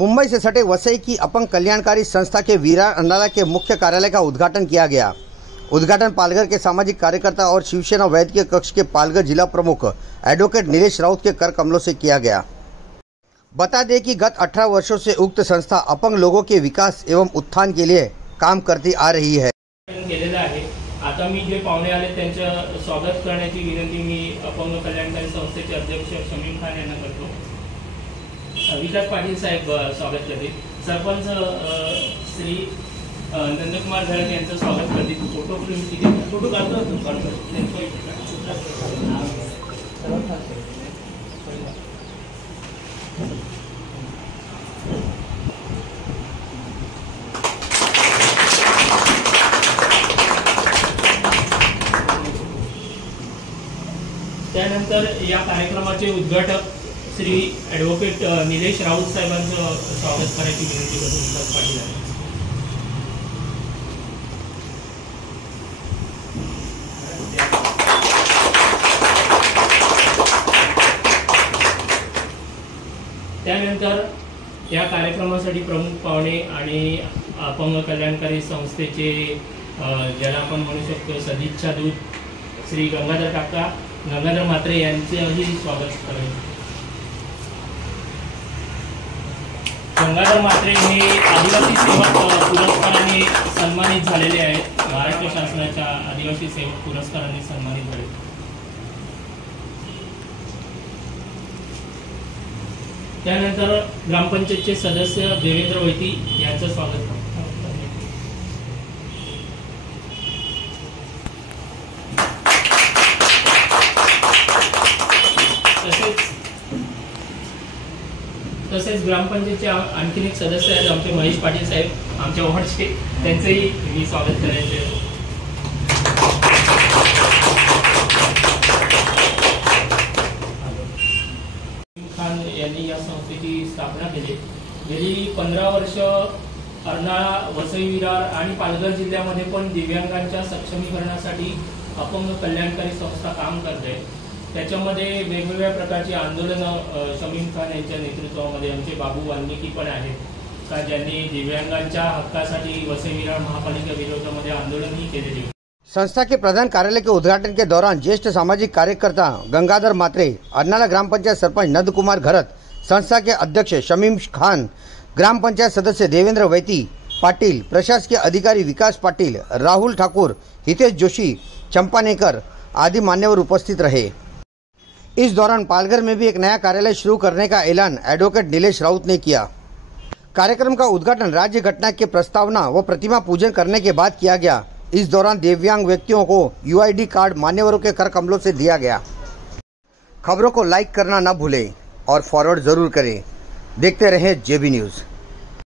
मुंबई से सटे वसई की अपंग कल्याणकारी संस्था के वीरान अंडाला के मुख्य कार्यालय का उद्घाटन किया गया। उद्घाटन पालघर के सामाजिक कार्यकर्ता और शिवसेना वैद्यकीय कक्ष के पालघर जिला प्रमुख एडवोकेट नीलेश राउत के कर कमलों से किया गया। बता दें कि गत 18 वर्षों से उक्त संस्था अपंग लोगों के विकास एवं उत्थान के लिए काम करती आ रही है। आता मी जे पाहुणे आले त्यांचं स्वागत करण्याची विनंती मी अपंग कल्याणकारी संस्थेचे अध्यक्ष शमीम खान यांना करतो। विकास पाटील साहेब स्वागत करतील। सरपंच श्री नंदकुमार घरत यांचं स्वागत करतील। फोटो काढतो त्यानंतर या कार्यक्रमाचे उद्घाटक श्री ॲडव्होकेट निलेश राऊत साहेबांचं स्वागत करायची विनंती करतो। विकास पाटील त्यानंतर या कार्यक्रमासाठी प्रमुख पाहुणे आणि अपंग कल्याणकारी संस्थेचे ज्याला आपण म्हणू शकतो सदिच्छा दूत श्री गंगाधर म्हात्रे यांचेही स्वागत करायचे। गंगाधर म्हात्रे हे आदिवासी सेवक पुरस्काराने सन्मानित झालेले आहेत। महाराष्ट्र शासनाच्या आदिवासी सेवक पुरस्काराने सन्मानित झाले। त्यानंतर ग्रामपंचायतचे सदस्य देवेंद्र वैती यांचं स्वागत। तसेच ग्रामपंचायतचे आणखीन एक सदस्य आहेत आमचे महेश पाटील साहेब आमच्या वॉर्डचे, त्यांचंही मी स्वागत करायचे। खान यांनी या संस्थेची स्थापना केली। गेली 15 वर्ष अर्नाळा, वसई विरार आणि पालघर जिल्ह्यामध्ये पण दिव्यांगांच्या सक्षमीकरणासाठी अपंग कल्याणकारी संस्था काम करते। त्याच्यामध्ये वेगवेगळ्या प्रकारची आंदोलनं शमीम खान यांच्या नेतृत्वामध्ये आमचे बाबू वाल्मिकी पण आहेत का ज्यांनी दिव्यांगांच्या हक्कासाठी वसई विरार महापालिका विरोधामध्ये आंदोलनही केलेले। संस्था के प्रधान कार्यालय के उद्घाटन के दौरान ज्येष्ठ सामाजिक कार्यकर्ता गंगाधर म्हात्रे, अर्नाला ग्राम पंचायत सरपंच नंदकुमार घरत, संस्था के अध्यक्ष शमीम खान, ग्राम पंचायत सदस्य देवेंद्र वैती पाटिल, प्रशासकीय अधिकारी विकास पाटिल, राहुल ठाकुर, हितेश जोशी, चंपानेकर आदि मान्यवर उपस्थित रहे। इस दौरान पालघर में भी एक नया कार्यालय शुरू करने का ऐलान एडवोकेट नीलेश राउत ने किया। कार्यक्रम का उद्घाटन राज्य घटना के प्रस्तावना व प्रतिमा पूजन करने के बाद किया गया। इस दौरान दिव्यांग व्यक्तियों को UID कार्ड मान्यवरों के कर कमलों से दिया गया। खबरों को लाइक करना न भूलें और फॉरवर्ड जरूर करें। देखते रहें JB न्यूज़।